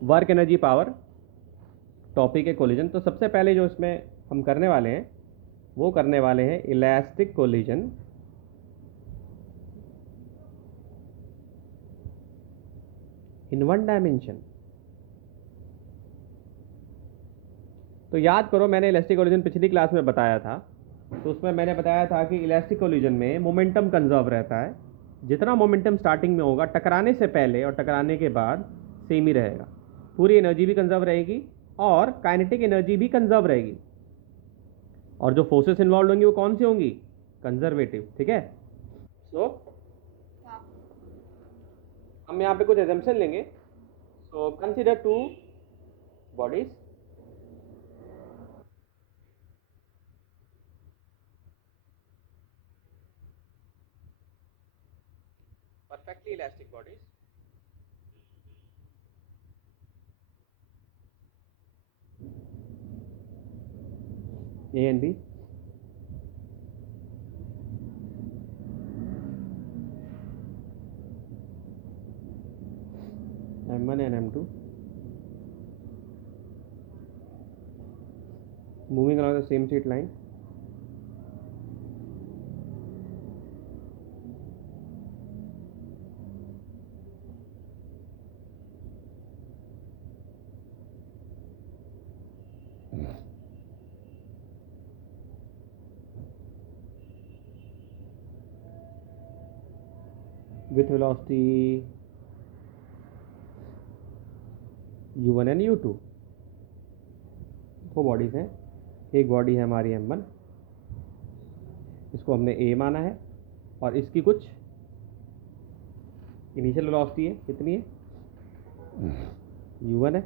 Work energy power topic है collision. तो सबसे पहले जो इसमें हम करने वाले हैं वो करने वाले हैं elastic collision in one dimension. तो याद करो, मैंने इलास्टिक कोलिजन पिछली क्लास में बताया था। तो उसमें मैंने बताया था कि इलास्टिक कोलिजन में मोमेंटम कंजर्व रहता है। जितना मोमेंटम स्टार्टिंग में होगा टकराने से पहले और टकराने के बाद सेम ही रहेगा। पूरी एनर्जी भी कंजर्व रहेगी और काइनेटिक एनर्जी भी कंजर्व रहेगी। और जो फोर्सेस इन्वॉल्व होंगी वो कौन सी होंगी? कंजर्वेटिव। ठीक है। सो हम यहाँ पे कुछ एजम्पशन लेंगे। So consider two bodies perfectly elastic bodies A and B. M1 and M2 moving along the same straight line. With velocity u1 and u2। दो बॉडीज हैं। एक बॉडी है हमारी m1, इसको हमने a माना है और इसकी कुछ इनिशियल वेलोसिटी है। कितनी है? u1 है।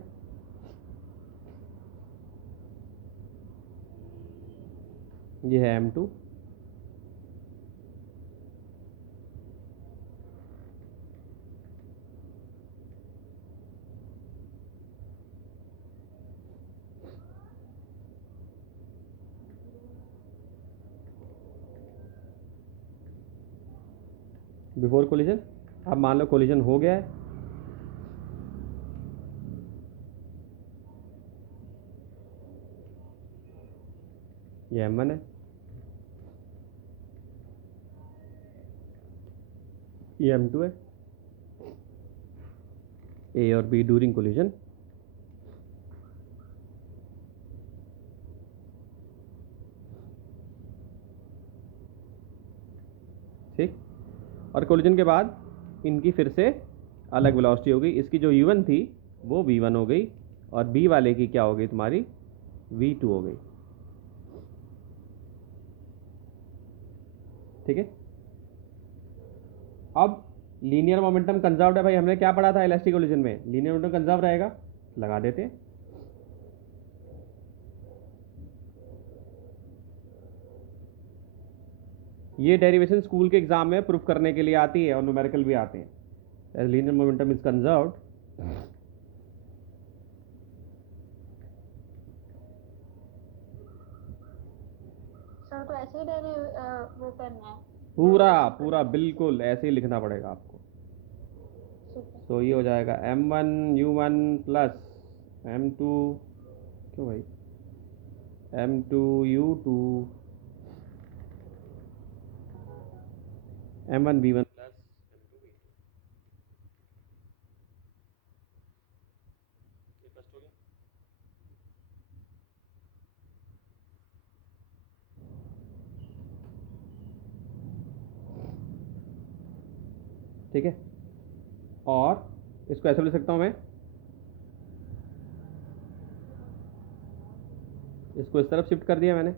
ये है m2। Before collision. अब मान लो कोलिजन हो गया है। ये m1 है, ये m2 है। A और B ड्यूरिंग कोलिजन। ठीक। और कोलिजन के बाद इनकी फिर से अलग वेलोसिटी हो गई। इसकी जो u1 थी वो v1 हो गई और b वाले की क्या हो गई? तुम्हारी v2 हो गई। ठीक है। अब लीनियर मोमेंटम कंजर्व्ड है भाई। हमने क्या पढ़ा था इलास्टिक कोलिजन में? लीनियर मोमेंटम कंजर्व रहेगा। लगा देते हैं। ये डेरिवेशन स्कूल के एग्जाम में प्रूफ करने के लिए आती है और न्यूमेरिकल भी आते हैं। Linear momentum is conserved sir तो ऐसे ही वो करना है। पूरा पूरा बिल्कुल ऐसे ही लिखना पड़ेगा आपको। तो ये हो जाएगा m1 u1 प्लस m2, क्यों भाई, m2 u2 m1 v1 plus m2 v2। ये स्पष्ट हो गया? ठीक है। और इसको ऐसे लिख सकता हूं मैं, इसको इस तरफ शिफ्ट कर दिया मैंने।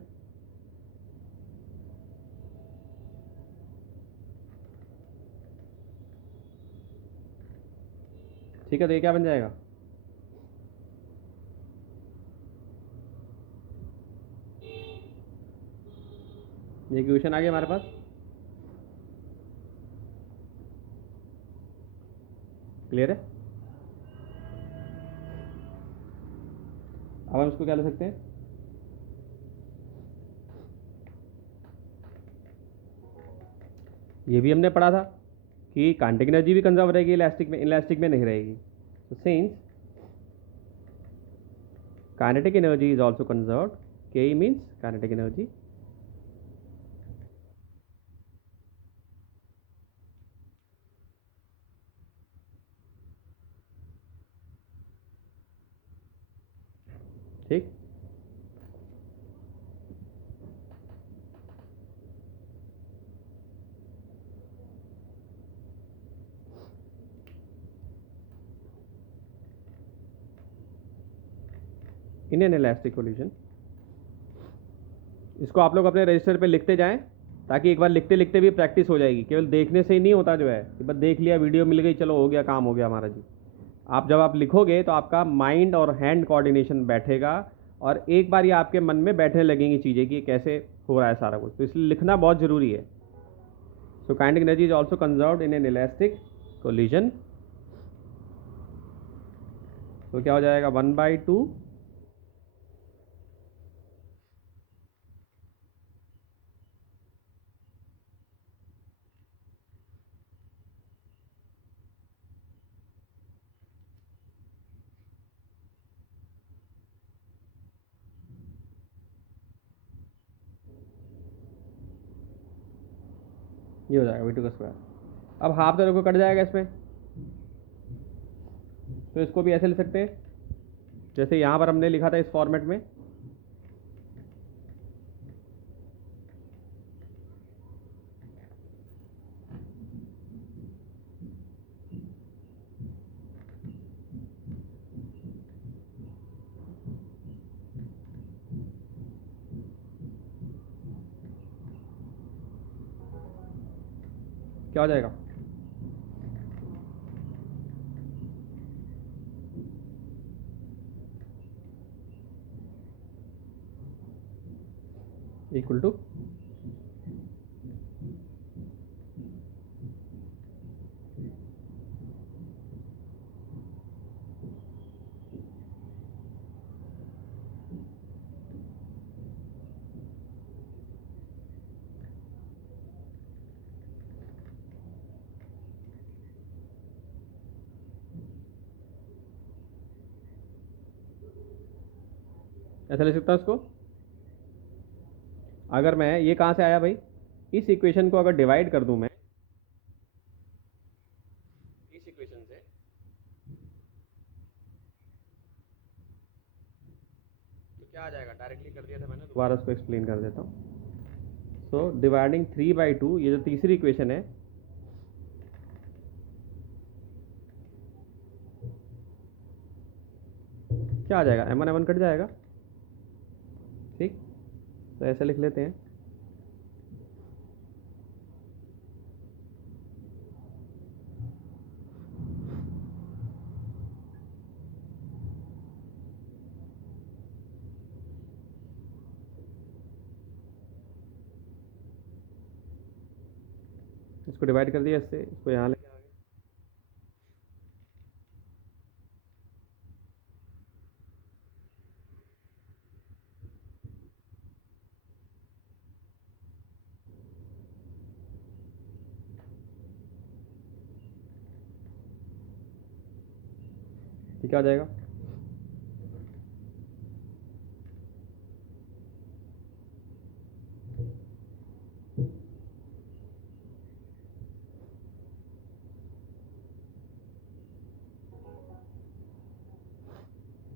ठीक है। तो ये क्या बन जाएगा? ये इक्वेशन आ गया हमारे पास। क्लियर है? अब हम इसको क्या ले सकते हैं? ये भी हमने पढ़ा था कि काइनेटिक एनर्जी भी कंजर्व रहेगी इलास्टिक में, इलास्टिक में नहीं रहेगी। तो since Kinetic energy is also conserved. Ke means kinetic energy. ठीक, इन एन इलास्टिक कोलिजन। इसको आप लोग अपने रजिस्टर पे लिखते जाएं, ताकि एक बार लिखते लिखते भी प्रैक्टिस हो जाएगी। केवल देखने से ही नहीं होता जो है कि बस देख लिया, वीडियो मिल गई, चलो हो गया, काम हो गया हमारा जी। आप जब आप लिखोगे तो आपका माइंड और हैंड कोऑर्डिनेशन बैठेगा, और एक बार ये आपके मन में बैठने लगेंगी चीज़ें कि कैसे हो रहा है सारा कुछ। तो इसलिए लिखना बहुत ज़रूरी है। So kinetic energy is also conserved in an elastic collision. तो क्या हो जाएगा, 1/2 ये हो जाएगा V2 का स्क्वायर। अब हाफ तो कट जाएगा इसमें, तो इसको भी ऐसे लिख सकते हैं जैसे यहाँ पर हमने लिखा था इस फॉर्मेट में। क्या हो जाएगा, इक्वल टू ऐसा लिख सकता हूँ इसको। अगर मैं, ये कहाँ से आया भाई, इस इक्वेशन को अगर डिवाइड कर दूं मैं इस इक्वेशन से, तो क्या आ जाएगा, डायरेक्टली कर दिया था मैंने, दोबारा उसको एक्सप्लेन कर देता हूँ। सो डिवाइडिंग 3/2, ये जो तीसरी इक्वेशन है, क्या आ जाएगा, m1 m1 कट जाएगा। ठीक, तो ऐसे लिख लेते हैं। इसको डिवाइड कर दिया इससे, इसको यहाँ ले क्या हो जाएगा,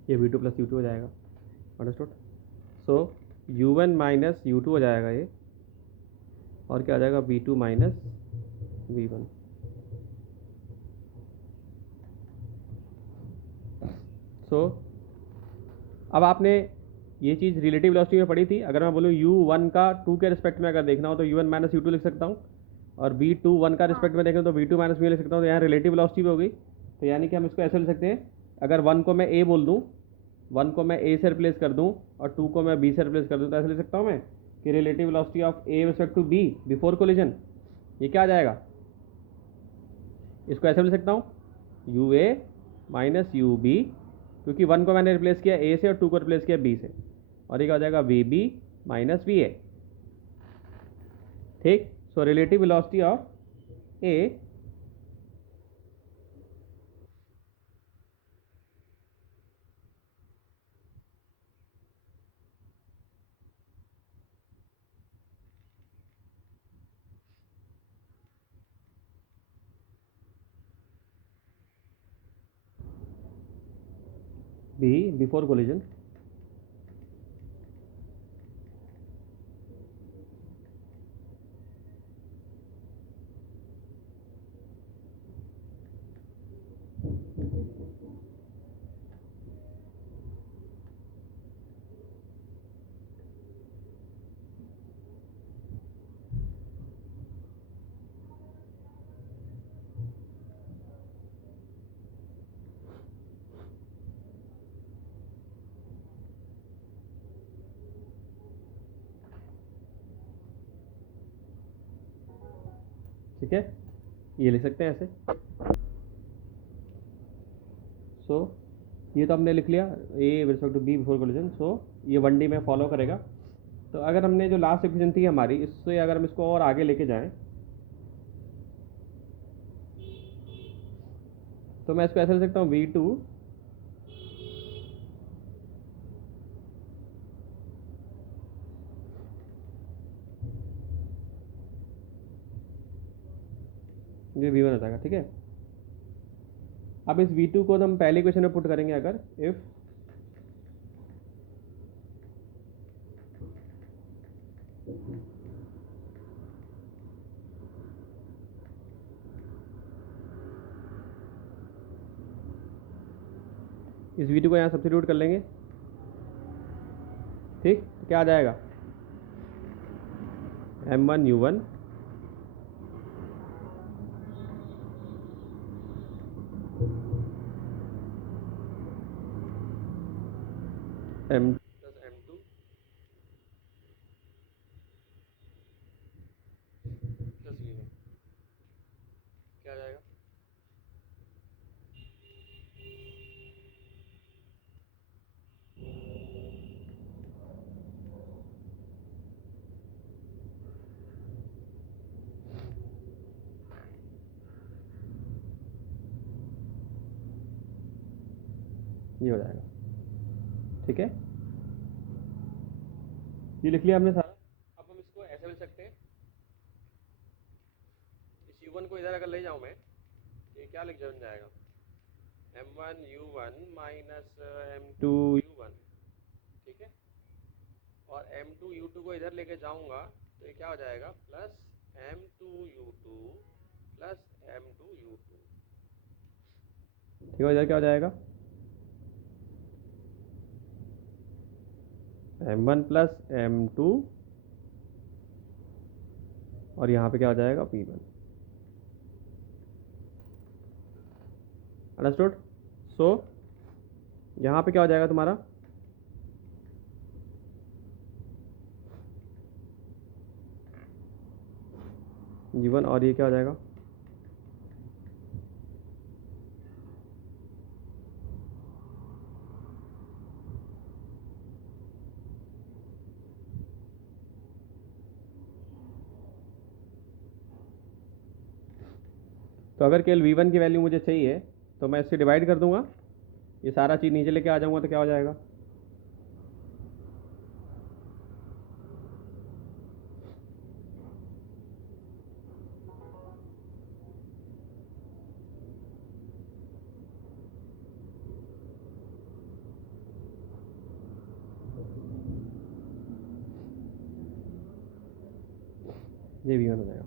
ये V2 प्लस U2 हो जाएगा। अंडरस्टूड। सो U1 माइनस U2 हो जाएगा ये, और क्या आ जाएगा, V2 माइनस V1। सो अब आपने ये चीज़ रिलेटिव वेलोसिटी में पढ़ी थी। अगर मैं बोलूँ U1 का 2 के रिस्पेक्ट में अगर देखना हो तो U1 माइनस U2 लिख सकता हूँ, और V2 1 का रिस्पेक्ट में देखना तो V2 माइनस V लिख सकता हूँ। तो यहाँ रिलेटिव वेलोसिटी भी हो गई। तो यानी कि हम इसको ऐसे लिख सकते हैं, अगर 1 को मैं A बोल दूँ, 1 को मैं A से रिप्लेस कर दूँ, और 2 को मैं B से रिप्लेस कर दूँ, तो ऐसे लिख सकता हूँ मैं कि relative velocity of A respect to B before collision, ये क्या आ जाएगा, इसको ऐसे लिख सकता हूँ UA माइनस UB, क्योंकि 1 को मैंने रिप्लेस किया A से और 2 को रिप्लेस किया B से, और ये क्या हो जाएगा, VB माइनस VA। ठीक, so relative velocity of A B before collision, ठीक है, ये लिख सकते हैं ऐसे। सो ये तो हमने लिख लिया A with respect to B before collision. So ये 1D में फॉलो करेगा। तो अगर हमने जो लास्ट इक्वेशन थी हमारी, इससे अगर हम इसको और आगे लेके जाएं, तो मैं इसको ऐसे लिख सकता हूँ V2 ये V1 हो जाएगा। ठीक है, अब इस V2 को हम पहली इक्वेशन में पुट करेंगे। अगर इफ इस V2 को यहाँ सब्स्टिट्यूट कर लेंगे। ठीक, तो क्या आ जाएगा, M1U1 M plus M2 plus V1 क्या आ जाएगा, ये हो जाएगा। ठीक है, ये लिख लिया हमने सारा। अब हम इसको ऐसे लिख सकते हैं, इस U1 को इधर अगर ले जाऊँ मैं, तो ये क्या लिख जाएगा, M1U1 माइनस M2U1। ठीक है, और M2U2 को इधर लेके जाऊंगा तो ये क्या हो जाएगा, प्लस M2U2 प्लस M2U2। ठीक है, इधर क्या हो जाएगा, M1 प्लस M2 और यहाँ पे क्या हो जाएगा, P1। अंडरस्टूड। सो यहाँ पे क्या हो जाएगा तुम्हारा, G1 और ये क्या हो जाएगा, तो अगर केवल V1 की वैल्यू मुझे चाहिए तो मैं इससे डिवाइड कर दूंगा, ये सारा चीज़ नीचे लेके आ जाऊंगा तो क्या हो जाएगा, ये V1 हो जाएगा।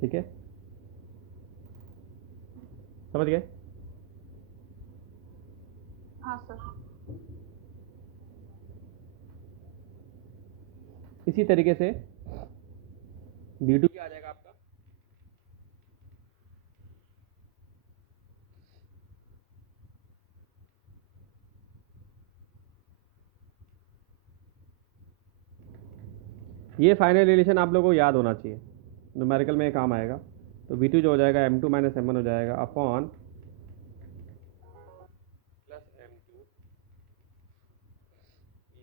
ठीक है, समझ गए। हाँ सर। इसी तरीके से B2 क्या आ जाएगा आपका, ये फाइनल रिलेशन आप लोगों को याद होना चाहिए, न्यूमेरिकल में काम आएगा। तो V2 जो हो जाएगा M2 माइनस M1 हो जाएगा upon plus M2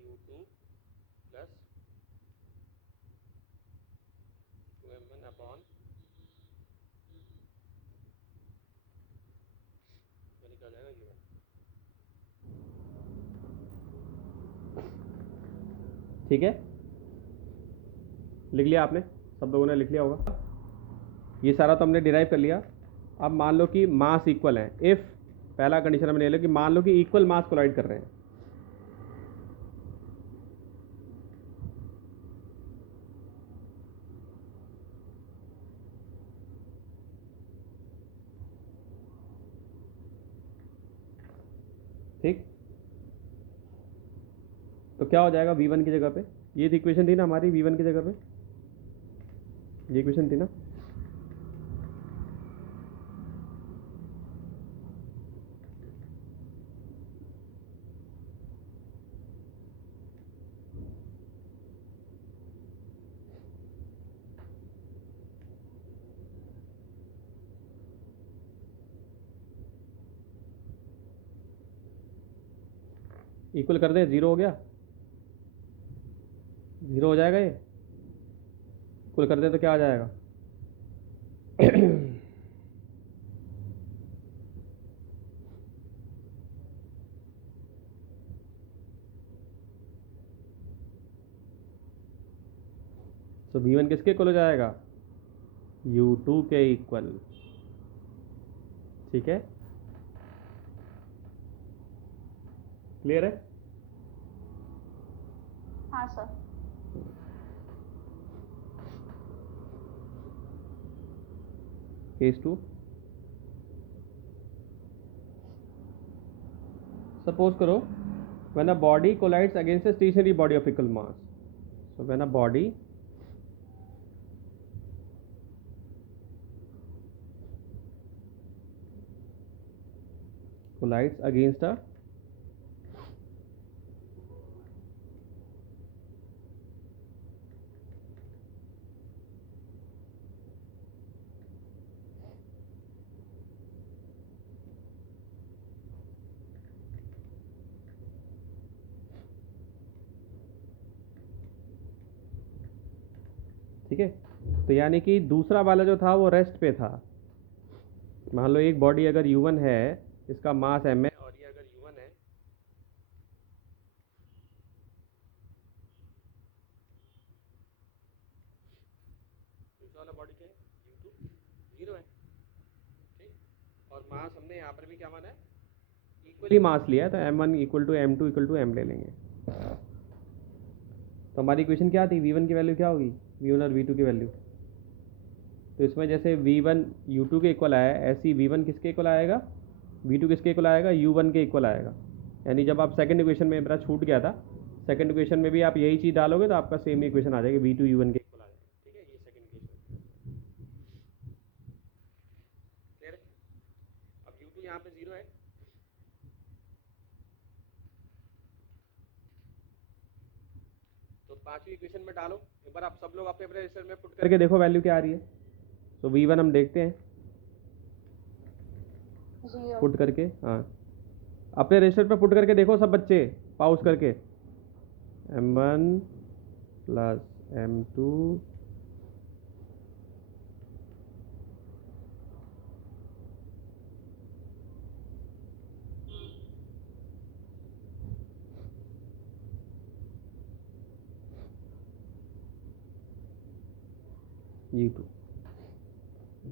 U2 plus 2M1 upon निकल जाएगा U1। ठीक है, लिख लिया आपने, सब लोगों ने लिख लिया होगा। ये सारा तो हमने डिराइव कर लिया। अब मान लो कि मास इक्वल है, इफ़ पहला कंडीशन हमने ले लो कि मान लो कि इक्वल मास कोलाइड कर रहे हैं। ठीक, तो क्या हो जाएगा v1 की जगह पे, ये इक्वेशन थी ना हमारी v1 की जगह पे, ये इक्वेशन थी ना। इक्वल कर दें, जीरो हो गया, जीरो हो जाएगा ये। इक्वल कर दें तो क्या आ जाएगा तो v1 किसके इक्वल हो जाएगा, u2 के इक्वल। ठीक है, क्लियर है। हाँ सर। केस 2, सपोज करो when a body collides against a stationary body of equal mass. So when a body collides against a ठीक है, तो यानी कि दूसरा वाला जो था वो रेस्ट पे था। मान लो एक बॉडी अगर u1 है, इसका मास m है, और ये अगर u1 है, दूसरा वाला बॉडी क्या है, u2 जीरो है। ठीक, और मास हमने यहाँ पर भी क्या माना है, इक्वली मास लिया है, तो m1 equal to m2 equal to m ले लेंगे। तो हमारी इक्वेशन क्या थी, v1 की वैल्यू क्या होगी, v1 और v2 की वैल्यू। तो इसमें जैसे v1 u2 के इक्वल आया, ऐसे ही v1 किसके इक्वल आएगा, v2 किसके इक्वल आएगा, u1 के इक्वल आएगा। यानी जब आप सेकंड इक्वेशन में, मेरा छूट गया था, सेकंड इक्वेशन में भी आप यही चीज़ डालोगे तो आपका सेम इक्वेशन आ जाएगी, v2 u1 के इक्वल आ जाएगा। ठीक है, ये सेकंड इक्वेशन क्लियर है। अब u2 यहाँ पे जीरो है, तो पांचवी इक्वेशन में डालो। एक बार आप सब लोग अपने अपने रजिस्टर में पुट करके देखो वैल्यू क्या आ रही है। तो v1 हम देखते हैं जीरो। पुट करके, हाँ अपने रजिस्टर पे पुट करके देखो सब बच्चे, पाउस करके, m1 प्लस m2 u2।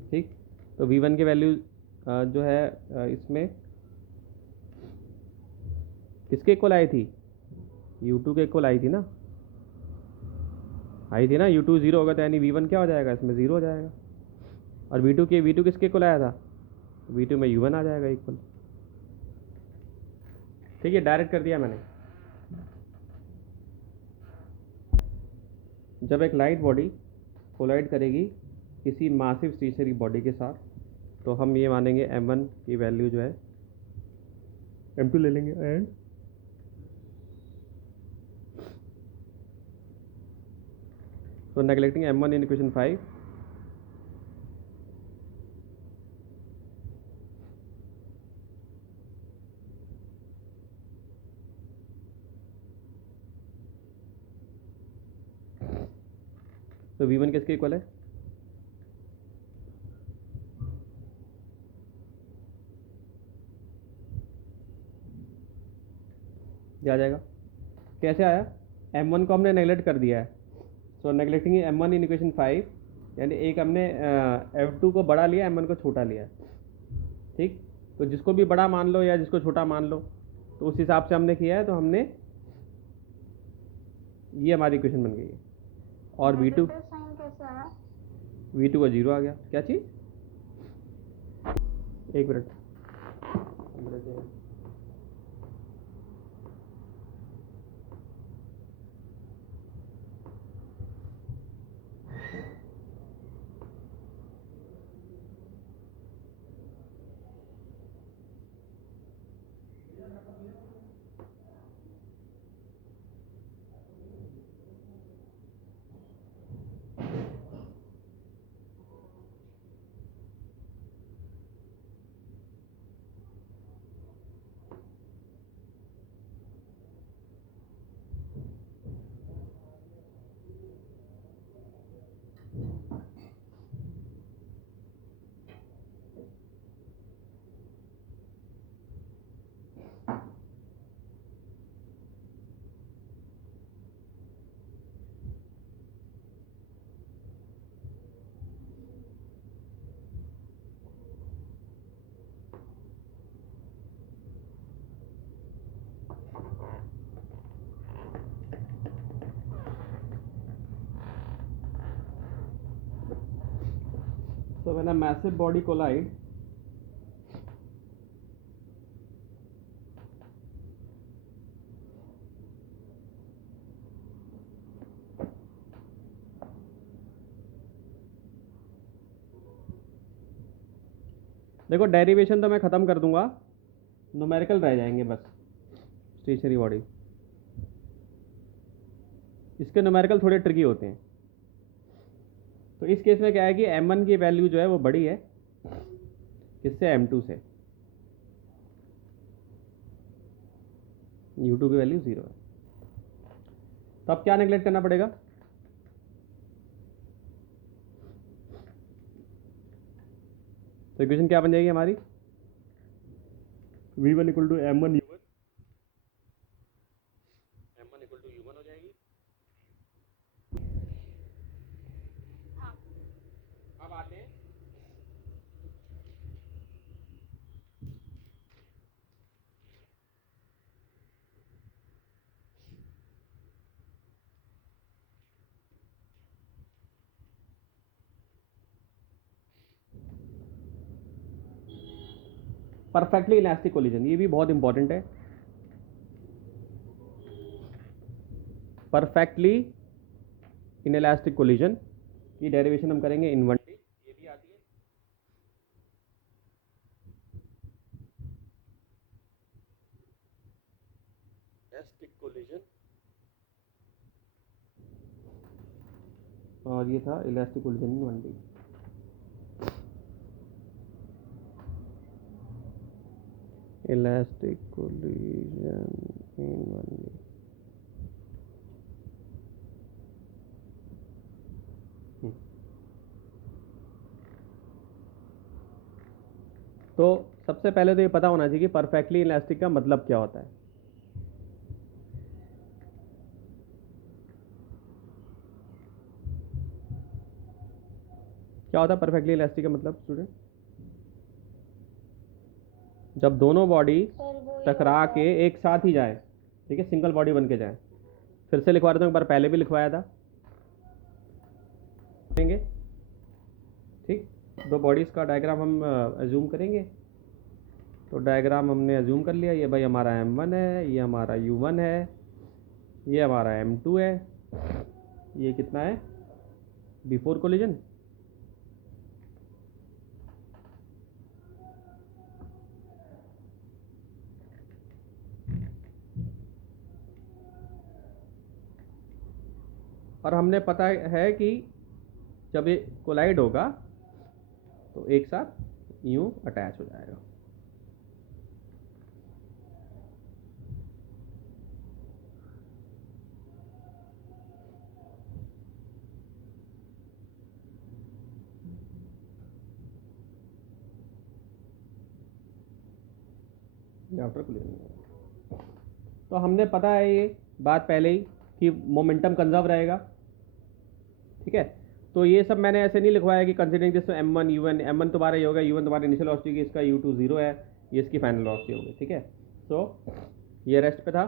ठीक, तो v1 की वैल्यू जो है इसमें किसके इक्वल आई थी, u2 के इक्वल आई थी ना, आई थी ना। u2 जीरो होगा तो यानी v1 क्या हो जाएगा, इसमें जीरो हो जाएगा। और v2 किसके इक्वल आया था, v2 में u1 आ जाएगा इक्वल। ठीक है, डायरेक्ट कर दिया मैंने। जब एक लाइट बॉडी कोलाइड करेगी किसी मासिव स्टेशनरी बॉडी के साथ, तो हम ये मानेंगे m1 की वैल्यू जो है m2 ले लेंगे, and so neglecting m1 in equation 5, तो v1 किसके इक्वल है, ये आ जाएगा। कैसे आया, m1 को हमने नेगलेक्ट कर दिया है, सो नेगलेक्टिंग m1 इन इक्वेशन 5, यानी एक हमने f2 को बड़ा लिया, m1 को छोटा लिया, ठीक। तो जिसको भी बड़ा मान लो या जिसको छोटा मान लो, तो उस हिसाब से हमने किया है। तो हमने ये हमारी इक्वेशन बन गई है। और v2 साइन कैसे आया? v2 का 0 आ गया। क्या चीज़? एक minute. So when a massive body collide, देखो डेरिवेशन तो मैं ख़त्म कर दूंगा, न्यूमेरिकल रह जाएंगे बस। स्टेशनरी बॉडी, इसके न्यूमेरिकल थोड़े ट्रिकी होते हैं। तो इस केस में क्या है कि m1 की वैल्यू जो है वो बड़ी है किससे? m2 से। u2 की वैल्यू 0 है। तो अब क्या नेगलेक्ट करना पड़ेगा? तो इक्वेशन क्या बन जाएगी हमारी? v1 equal to m1 u1, m1 equal to u1 हो जाएगी। अब आते हैं परफेक्टली इलास्टिक कोलिजन। ये भी बहुत इंपॉर्टेंट है। परफेक्टली इनइलास्टिक कोलिजन की डेरिवेशन हम करेंगे इन 1D। ये भी आती है। इलास्टिक कोलिजन, और ये था इलास्टिक कोलिजन इन 1D। इलास्टिक कोलिजन इन 1D। तो सबसे पहले तो ये पता होना चाहिए कि परफेक्टली इलास्टिक का मतलब क्या होता है। क्या होता है परफेक्टली इलास्टिक का मतलब स्टूडेंट? जब दोनों बॉडी टकरा के एक साथ ही जाए, ठीक है, सिंगल बॉडी बन के जाए। फिर से लिखवा देता हूँ, एक बार पहले भी लिखवाया था। करेंगे, ठीक। दो बॉडीज का डायग्राम हम अज्यूम करेंगे। तो डायग्राम हमने अज्यूम कर लिया। ये भाई हमारा m1 है, ये हमारा u1 है, ये हमारा m2 है। ये कितना है? Before collision. और हमने पता है कि जब ये कोलाइड होगा तो एक साथ यूं अटैच हो जाएगा। After collision. तो हमने पता है ये बात पहले ही कि मोमेंटम कंजर्व रहेगा। ठीक है। तो ये सब मैंने ऐसे नहीं लिखवाया कि considering this m1 u1, m1 तुम्हारा ये होगा, u1 तुम्हारा इनिशियल वेलोसिटी, इसका u2 0 है, ये इसकी फाइनल वेलोसिटी होगी। ठीक है, तो ये रेस्ट पे था।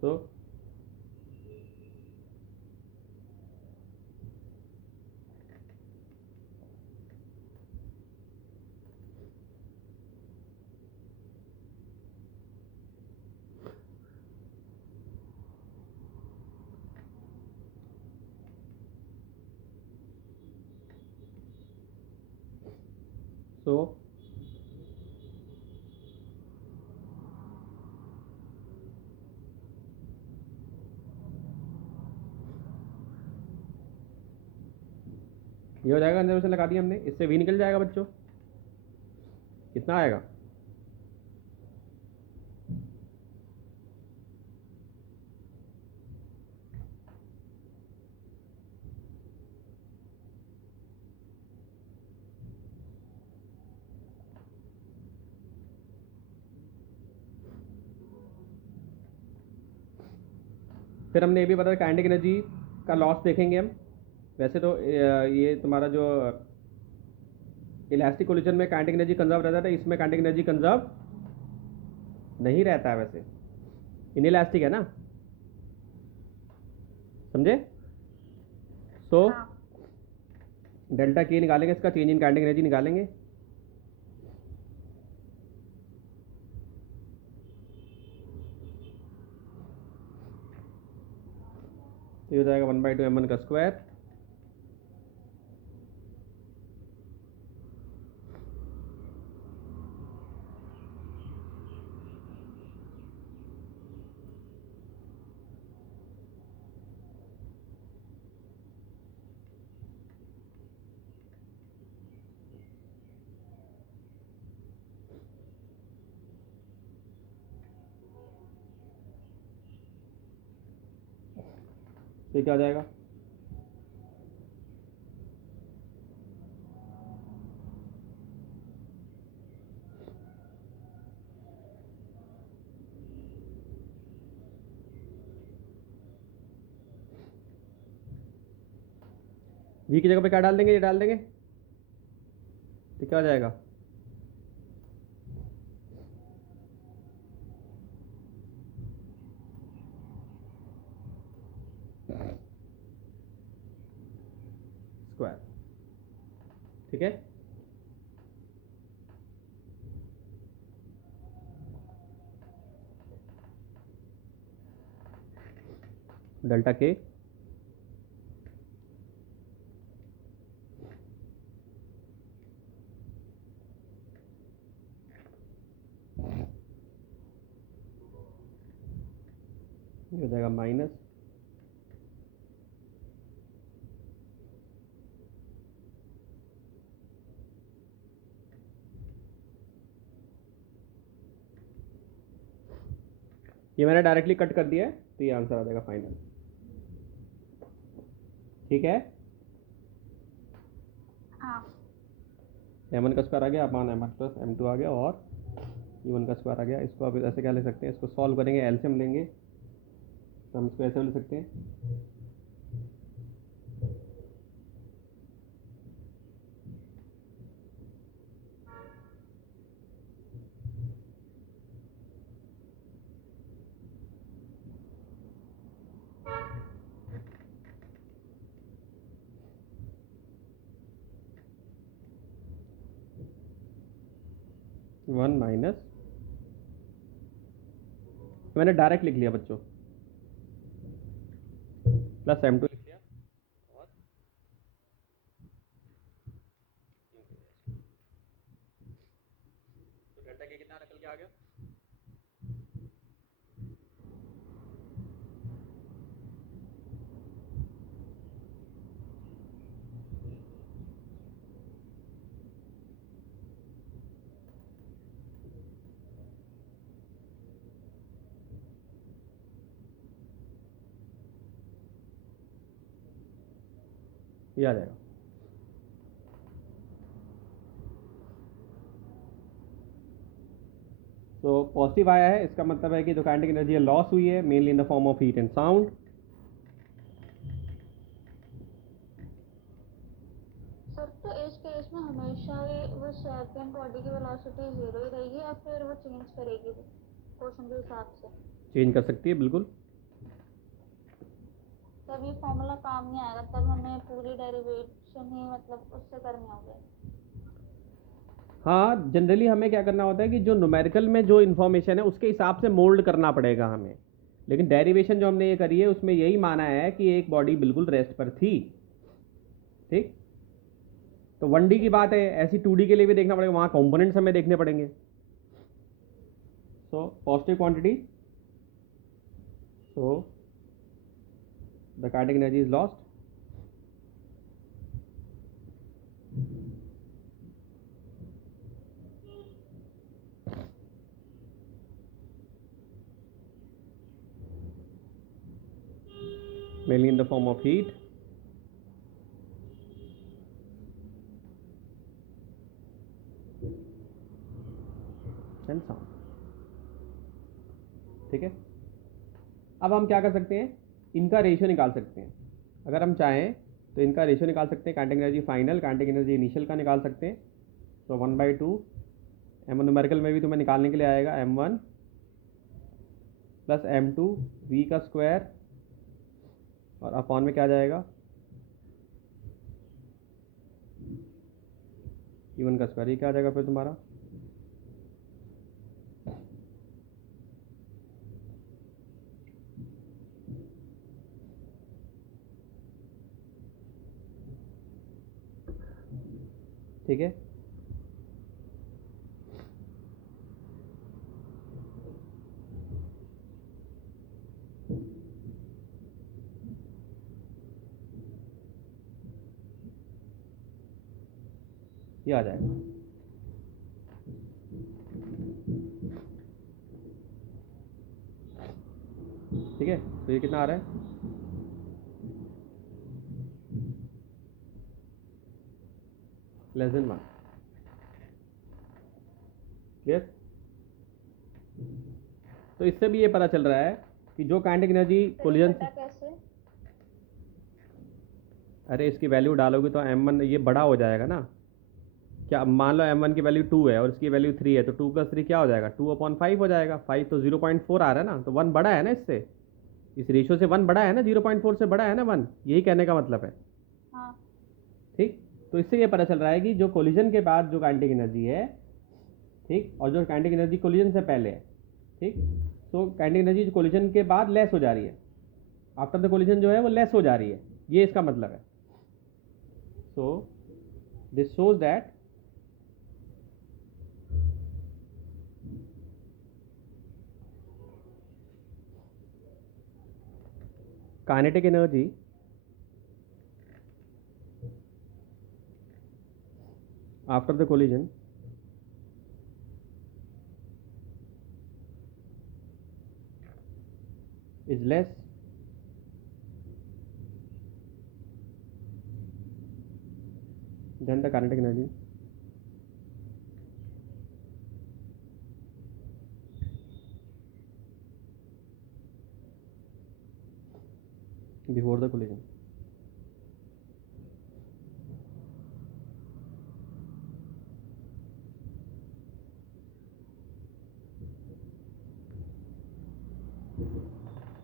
सो सो ये हो जाएगा, अंदर से लगा दिया हमने, इससे भी निकल जाएगा बच्चों। कितना आएगा? फिर हमने ये भी बताया काइनेटिक एनर्जी का लॉस देखेंगे हम। वैसे तो ये तुम्हारा जो इलास्टिक कोलिजन में काइनेटिक एनर्जी कंजर्व रहता था, इसमें काइनेटिक एनर्जी कंजर्व नहीं रहता है वैसे, इनइलास्टिक है ना, समझे? सो हाँ डेल्टा के निकालेंगे, इसका चेंज इन काइनेटिक एनर्जी निकालेंगे। तो ये हो जाएगा 1/2 m1 का स्क्वायर, तो क्या आ जाएगा? v की जगह पे क्या डाल देंगे? ये डाल देंगे, तो क्या आ जाएगा? स्क्वायर। ठीक है, डेल्टा के ये हो जाएगा माइनस ये मैंने डायरेक्टली कट कर दिया है, तो ये आंसर आ जाएगा फाइनल। ठीक है, हाँ m1 का स्क्वायर आ गया अपान m1 प्लस m2 आ गया, और u1 का स्क्वायर आ गया। इसको आप ऐसे क्या ले सकते हैं, इसको सॉल्व करेंगे, एलसीएम लेंगे, तो हम इसको ऐसे ले सकते हैं, वन माइनस, मैंने डायरेक्ट लिख लिया बच्चों, प्लस m2 लिख लिया, और तो डेल्टा के कितना निकल के आ गया? ये आ जाएगा। तो पॉजिटिव आया है, इसका मतलब है कि जो काइनेटिक एनर्जी लॉस हुई है mainly in the form of heat and sound. Sir तो इस केस में हमेशा ही वो सेकंड बॉडी की वेलोसिटी जीरो ही रहेगी या फिर वो चेंज करेगी क्वेश्चन के हिसाब से? चेंज कर सकती है बिल्कुल। तब ये फॉर्मूला काम नहीं आएगा, तब हमें पूरी डेरिवेशन ही मतलब उससे करनी होगी। हाँ, जनरली हमें क्या करना होता है कि जो न्यूमेरिकल में जो इन्फॉर्मेशन है उसके हिसाब से मोल्ड करना पड़ेगा हमें, लेकिन डेरिवेशन जो हमने ये करी है उसमें यही माना है कि एक बॉडी बिल्कुल रेस्ट पर थी। ठीक, तो 1D की बात है, ऐसी 2D के लिए भी देखना पड़ेगा, वहाँ कंपोनेंट्स हमें देखने पड़ेंगे। So positive quantity, so the kinetic energy is lost. mainly in the form of heat and sound। ठीक है, अब हम क्या कर सकते हैं, इनका रेशियो निकाल सकते हैं। अगर हम चाहें तो इनका रेशियो निकाल सकते हैं, kinetic energy final, kinetic energy initial का निकाल सकते हैं। तो 1/2 M1 न्यूमेरिकल में भी तुम्हें निकालने के लिए आएगा M1 प्लस M2 V का स्क्वायर और अपॉन में क्या आ जाएगा E1 का स्क्वायर। ये क्या आ जाएगा फिर तुम्हारा ठीक है। ये आ जाएगा। ठीक है, तो ये कितना आ रहा है, <1 क्लियर। तो इससे भी ये पता चल रहा है कि जो काइनेटिक एनर्जी कोलिजन से, कैसे? अरे इसकी वैल्यू डालोगे तो M1 ये बड़ा हो जाएगा ना। क्या मान लो M1 की वैल्यू 2 है और इसकी वैल्यू 3 है, तो 2 + 3 क्या हो जाएगा, 2/5 हो जाएगा। 5 तो 0.4 आ रहा है ना, तो 1 बड़ा है ना इससे, इस रेशियो से 1 बड़ा है ना, 0.4 से बड़ा है ना 1, यही कहने का मतलब है। हाँ। ठीक, तो इससे ये पता चल रहा है कि जो कोलिजन के बाद जो काइनेटिक एनर्जी है, ठीक, और जो काइनेटिक एनर्जी कोलिजन से पहले है, ठीक, तो काइनेटिक एनर्जी कोलिजन के बाद लेस हो जा रही है, आफ्टर द कोलिजन जो है वो लेस हो जा रही है, ये इसका मतलब है। So this shows that kinetic energy after the collision is less than the kinetic energy before the collision।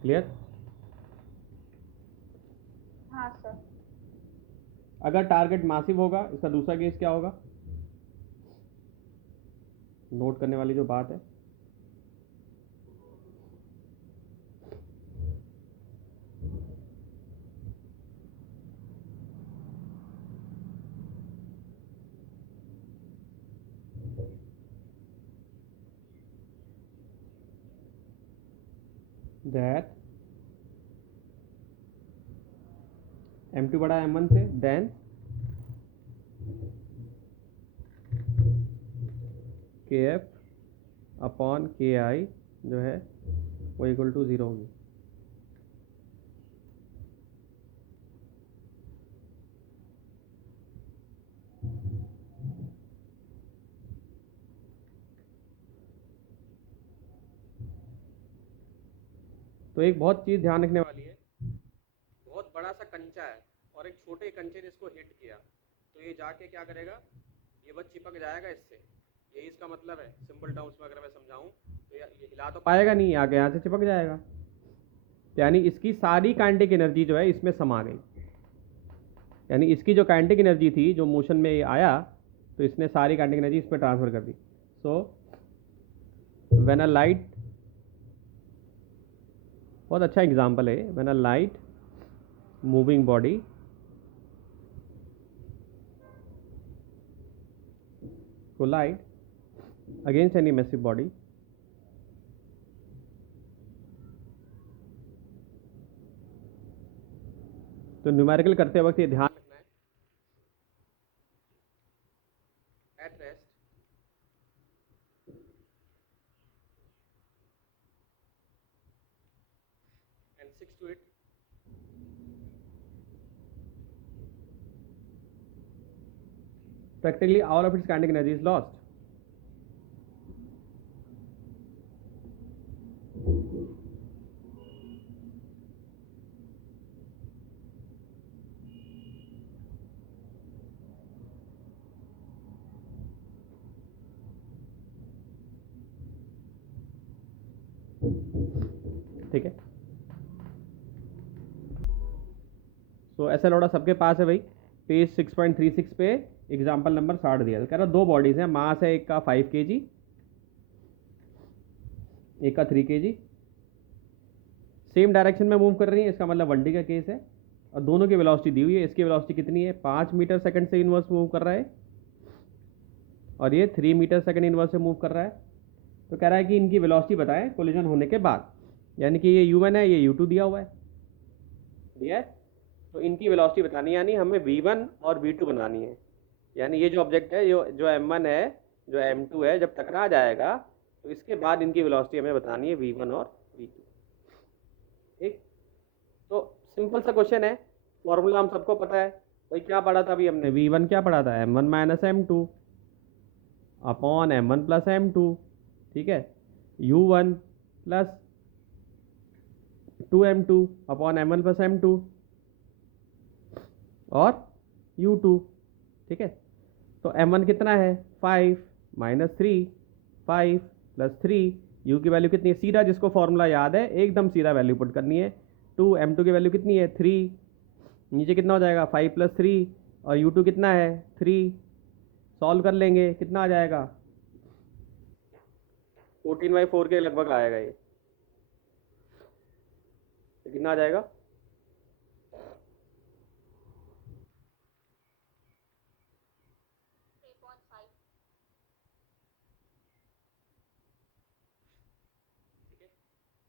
Clear. हाँ सर। अगर टारगेट मासिव होगा, इसका दूसरा केस क्या होगा, नोट करने वाली जो बात है, दैट M2 बड़ा है M1 से, देन KF/KI जो है वो इक्वल टू 0 होगी। तो एक बहुत चीज़ ध्यान रखने वाली है, बहुत बड़ा सा कंचा है और एक छोटे कंचे ने इसको हिट किया, तो ये जाके क्या करेगा, ये बस चिपक जाएगा इससे। यही इसका मतलब है, सिंपल टर्म्स में अगर मैं समझाऊं तो ये हिला तो पाएगा नहीं, आगे यहाँ से चिपक जाएगा। यानी इसकी सारी काइनेटिक एनर्जी जो है इसमें समा गई, यानी इसकी जो काइनेटिक एनर्जी थी जो मोशन में ये आया, तो इसने सारी काइनेटिक एनर्जी इस पर ट्रांसफर कर दी। सो व्हेन अ लाइट, बहुत अच्छा एग्जांपल है, when a light moving body collide against any massive body, तो न्यूमेरिकल करते वक्त ये ध्यान रखना है, at rest and 6 to 8 practically all of its kinetic energy is lost. ठीक है, सो ऐसा लौड़ा सबके पास है भाई। पेज 6.36 पे एग्जाम्पल नंबर 60 दिया, कह रहा दो बॉडीज हैं, मास है एक का 5 kg, एक का 3 kg, सेम डायरेक्शन में मूव कर रही है, इसका मतलब 1D का केस है, और दोनों की वेलोसिटी दी हुई है। इसकी वेलोसिटी कितनी है, 5 मीटर सेकंड से इनवर्स मूव कर रहा है, और ये 3 मीटर सेकंड इनवर्स से मूव कर रहा है। तो कह रहा है कि इनकी वेलोसिटी बताएं कोलिजन होने के बाद, यानी कि ये u1 है, ये u2 दिया हुआ है, दिया है, तो इनकी वेलोसिटी बतानी है, यानी हमें v1 और v2 बनानी है। यानी ये जो ऑब्जेक्ट है, जो m1 है, जो m2 है, जब टकरा जाएगा तो इसके बाद इनकी वेलोसिटी हमें बतानी है v1 और v2। ठीक, तो सिंपल सा क्वेश्चन है, फॉर्मूला हम सबको पता है भाई। क्या पढ़ा था अभी हमने, v1 क्या पढ़ा था, m1 minus m2 upon m1 plus m2, ठीक है, u1 plus 2m2 upon m1 plus m2 और u2, ठीक है। तो m1 कितना है 5 माइनस 3, 5 प्लस 3, u की वैल्यू कितनी है, सीधा जिसको फॉर्मूला याद है एकदम सीधा वैल्यू पुट करनी है। 2, m2 की वैल्यू कितनी है 3, नीचे कितना हो जाएगा 5 प्लस 3, और u2 कितना है 3, सॉल्व कर लेंगे कितना आ जाएगा 14/4 के लगभग आएगा ये, कितना आ जाएगा 3.5।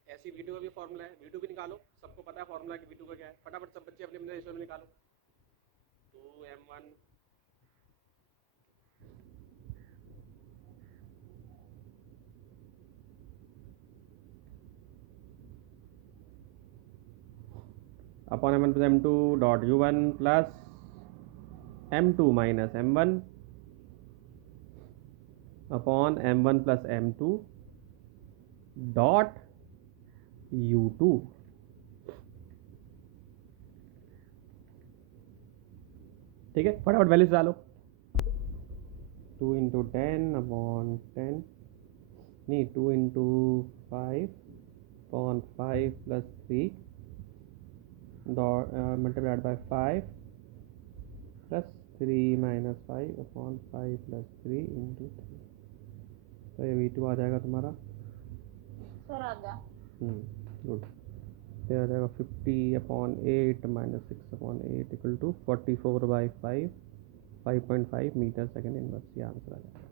ऐसी v2 का भी फॉर्मूला है, v2 भी निकालो, सबको पता है फॉर्मूला कि v2 का क्या है, फटाफट सब बच्चे अपने अपने रेशो में निकालो। 2m1 upon m1 plus m2 dot u1 plus m2 minus m1 upon m1 plus m2 dot u2। ठीक है, फटाफट वैल्यूज डालो। 2 इंटू 10 अपॉन 10, नहीं 2 into 5 upon 5 plus 3 dot multiplied by 5 plus 3 minus 5 upon 5 plus 3 into 3, तो ये v2 आ जाएगा तुम्हारा, sir आ गया। गुड, फिर आ जाएगा 50/8 minus 6/8 equal to 44/5, 5.5 metre second inverse, ये आंसर आ जाएगा।